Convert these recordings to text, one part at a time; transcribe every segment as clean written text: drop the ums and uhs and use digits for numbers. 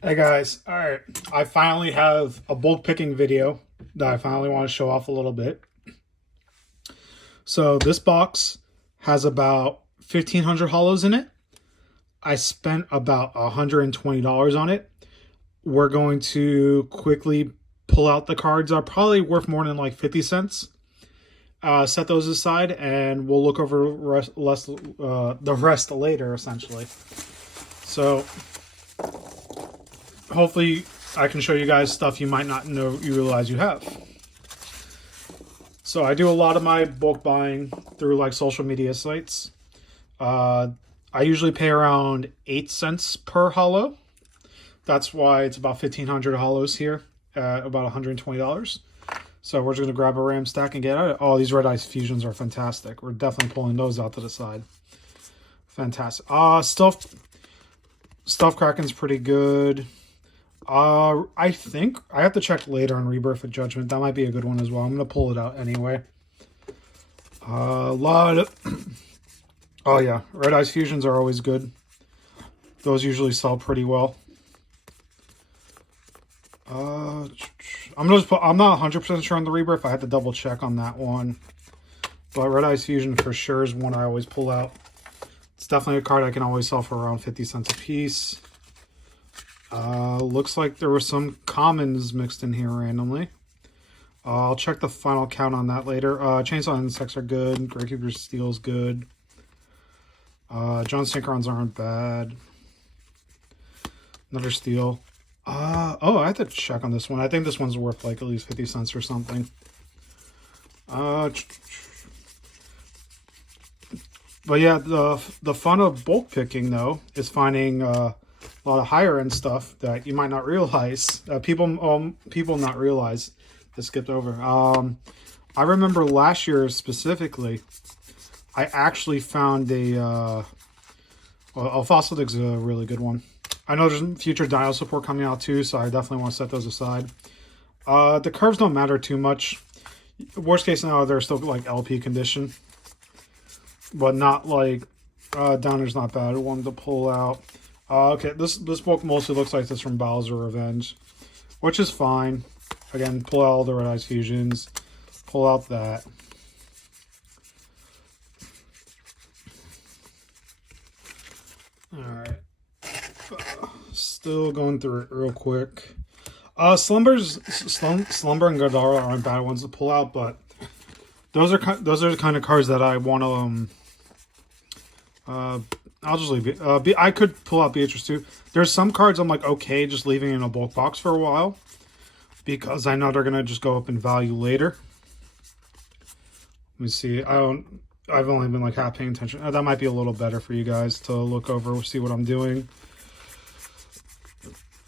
Hey guys, all right. I finally have a bulk picking video that I finally want to show off a little bit. So this box has about 1,500 hollows in it. I spent about $120 on it. We're going to quickly pull out the cards that are probably worth more than like 50 cents. Set those aside and we'll look over the rest later, essentially. So hopefully I can show you guys stuff you might not know you realize you have. So I do a lot of my bulk buying through like social media sites. Uh, I usually pay around 8 cents per hollow. That's why it's about 1,500 hollows here at about $120. So we're just gonna grab a ram stack and get at it. Oh, these red ice fusions are fantastic. We're definitely pulling those out to the side. Fantastic. Stuff Kraken's pretty good. I think I have to check later on Rebirth of Judgment. That might be a good one as well. I'm gonna pull it out anyway. A lot of oh yeah, red ice fusions are always good. Those usually sell pretty well. I'm not 100% sure on the Rebirth. I had to double check on that one. But red ice fusion for sure is one I always pull out. It's definitely a card I can always sell for around 50 cents a piece. Looks like there were some commons mixed in here randomly. I'll check the final count on that later. Chainsaw Insects are good. Gravekeeper's Steel is good. John Synchron's aren't bad. Another Steel. Oh, I have to check on this one. I think this one's worth like at least 50 cents or something. But yeah, the fun of bulk picking though is finding a lot of higher end stuff that you might not realize. People not realize. I skipped over. I remember last year specifically, I actually found a Fossil Dig's a really good one. I know there's future dial support coming out too, so I definitely want to set those aside. The curves don't matter too much. Worst case scenario, they're still like LP condition, but not like Downer's not bad. One to pull out. Okay, this book mostly looks like this from Bowser Revenge, which is fine. Again, pull out all the red ice fusions. Pull out that. All right. Still going through it real quick. Slumber and Godara aren't bad ones to pull out, but those are the kind of cards that I want to I'll just leave it. I could pull out Beatrice too. There's some cards I'm like okay just leaving in a bulk box for a while because I know they're gonna just go up in value later. Let me see. I've only been like half paying attention. That might be a little better for you guys to look over, see what I'm doing.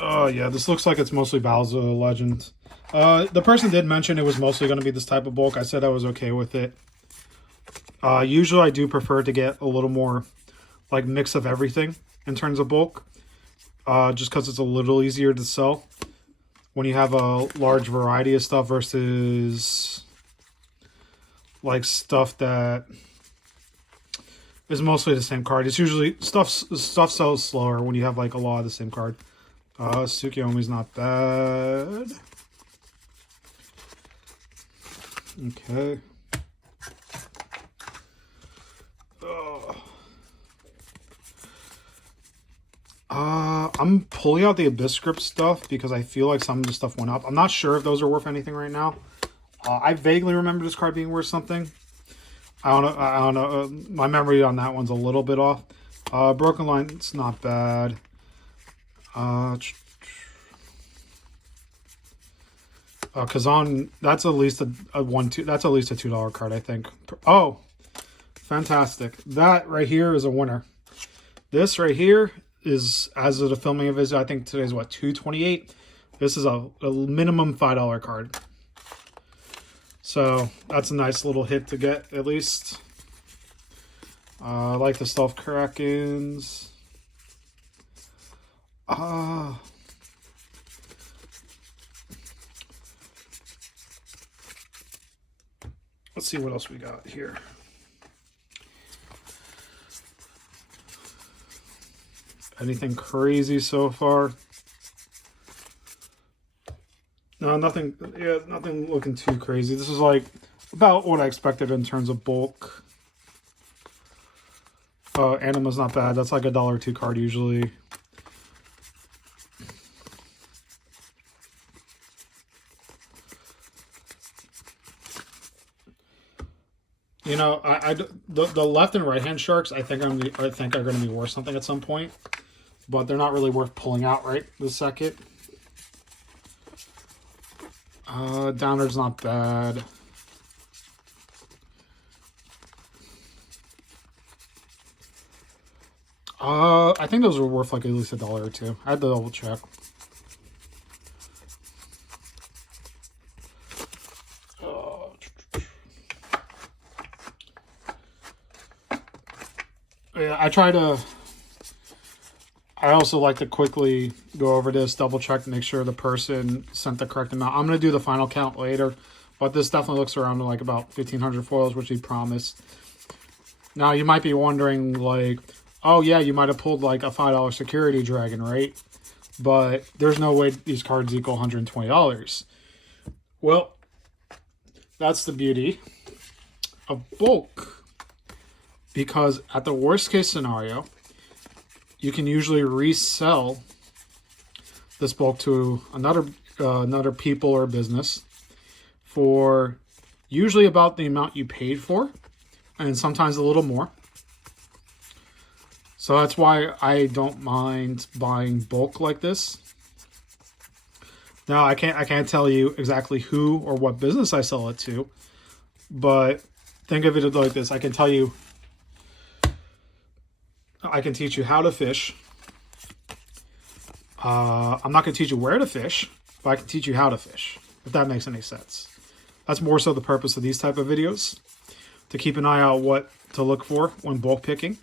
Oh yeah, this looks like it's mostly Bowser Legend. The person did mention it was mostly going to be this type of bulk. I said I was okay with it. Usually I do prefer to get a little more like mix of everything in terms of bulk. Just because it's a little easier to sell when you have a large variety of stuff versus like stuff that is mostly the same card. It's usually stuff sells slower when you have like a lot of the same card. Tsukiyomi's not bad. Okay. I'm pulling out the Abyss script stuff because I feel like some of the stuff went up. I'm not sure if those are worth anything right now. I vaguely remember this card being worth something. I don't know. My memory on that one's a little bit off. Broken Line's not bad. Kazan, that's at least that's at least a $2 card, I think. Oh, fantastic. That right here is a winner. This right here is, as of the filming of this, I think today's what, 228. This is a minimum $5 card. So that's a nice little hit to get at least. I like the Stealth Krakens. Let's see what else we got here. Anything crazy so far? No, nothing. Yeah, nothing looking too crazy. This is like about what I expected in terms of bulk. Anima's not bad. That's like $1 or $2 card usually. You know, the left and right hand sharks I think are going to be worth something at some point, but they're not really worth pulling out right this second. Downer's not bad. I think those were worth like at least $1 or $2. I had to double check. Yeah, I also like to quickly go over this, double check to make sure the person sent the correct amount. I'm going to do the final count later, but this definitely looks around like about 1,500 foils, which he promised. Now, you might be wondering, like, oh, yeah, you might have pulled like a $5 security dragon, right? But there's no way these cards equal $120. Well, that's the beauty of bulk. Because at the worst case scenario, you can usually resell this bulk to another people or business for usually about the amount you paid for, and sometimes a little more. So that's why I don't mind buying bulk like this. Now I can't tell you exactly who or what business I sell it to, but think of it like this. I can tell you. I can teach you how to fish. I'm not going to teach you where to fish, but I can teach you how to fish, if that makes any sense. That's more so the purpose of these type of videos, to keep an eye out what to look for when bulk picking,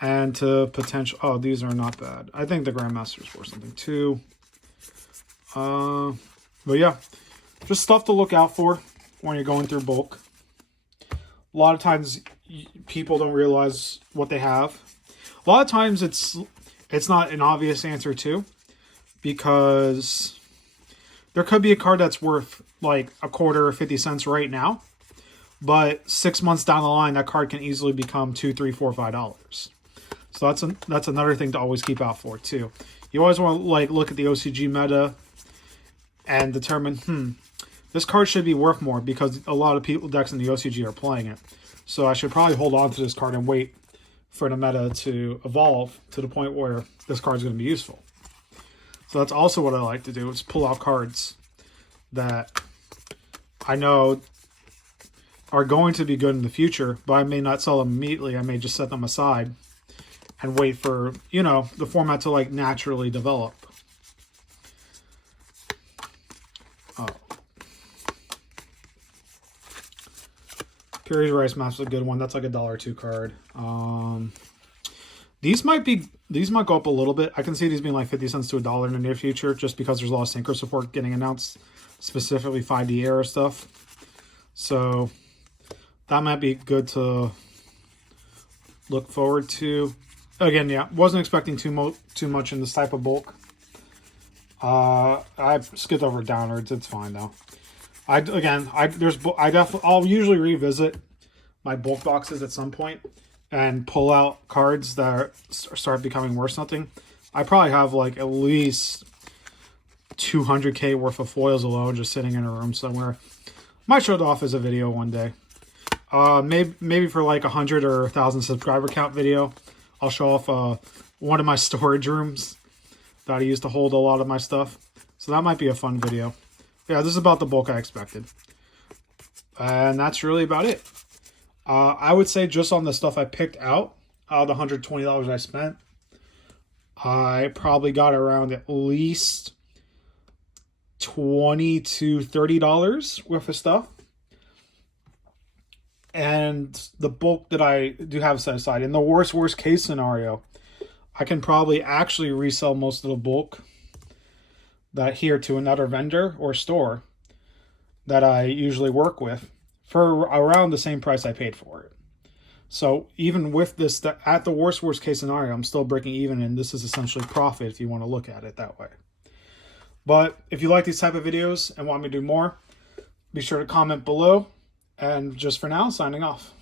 and to potential. Oh, these are not bad. I think the Grandmaster's worth something too. But yeah, just stuff to look out for when you're going through bulk. A lot of times people don't realize what they have. A lot of times it's not an obvious answer too, because there could be a card that's worth like a quarter or 50 cents right now, but 6 months down the line that card can easily become $2, $3, $4, $5. So that's another thing to always keep out for too. You always want to like look at the OCG meta and determine, this card should be worth more because a lot of people decks in the OCG are playing it. So I should probably hold on to this card and wait for the meta to evolve to the point where this card is going to be useful. So that's also what I like to do, is pull out cards that I know are going to be good in the future, but I may not sell them immediately. I may just set them aside and wait for, the format to like naturally develop. Puri's Rice Map's a good one. That's like $1 or $2 card. These might go up a little bit. I can see these being like 50 cents to $1 in the near future, just because there's a lot of synchro support getting announced, specifically 5D era stuff. So that might be good to look forward to. Again, yeah, wasn't expecting too much in this type of bulk. I skipped over downwards. It's fine though. I'll usually revisit my bulk boxes at some point and pull out cards that start becoming worth something. I probably have like at least 200K worth of foils alone just sitting in a room somewhere. Might show it off as a video one day. Maybe for like 100 or 1,000 subscriber count video, I'll show off one of my storage rooms that I use to hold a lot of my stuff. So that might be a fun video. Yeah, this is about the bulk I expected. And that's really about it. I would say just on the stuff I picked out of the $120 I spent, I probably got around at least $20 to $30 worth of stuff. And the bulk that I do have set aside, in the worst case scenario, I can probably actually resell most of the bulk that here to another vendor or store that I usually work with for around the same price I paid for it. So even with this, at the worst case scenario, I'm still breaking even, and this is essentially profit if you want to look at it that way. But if you like these type of videos and want me to do more, be sure to comment below. And just for now, signing off.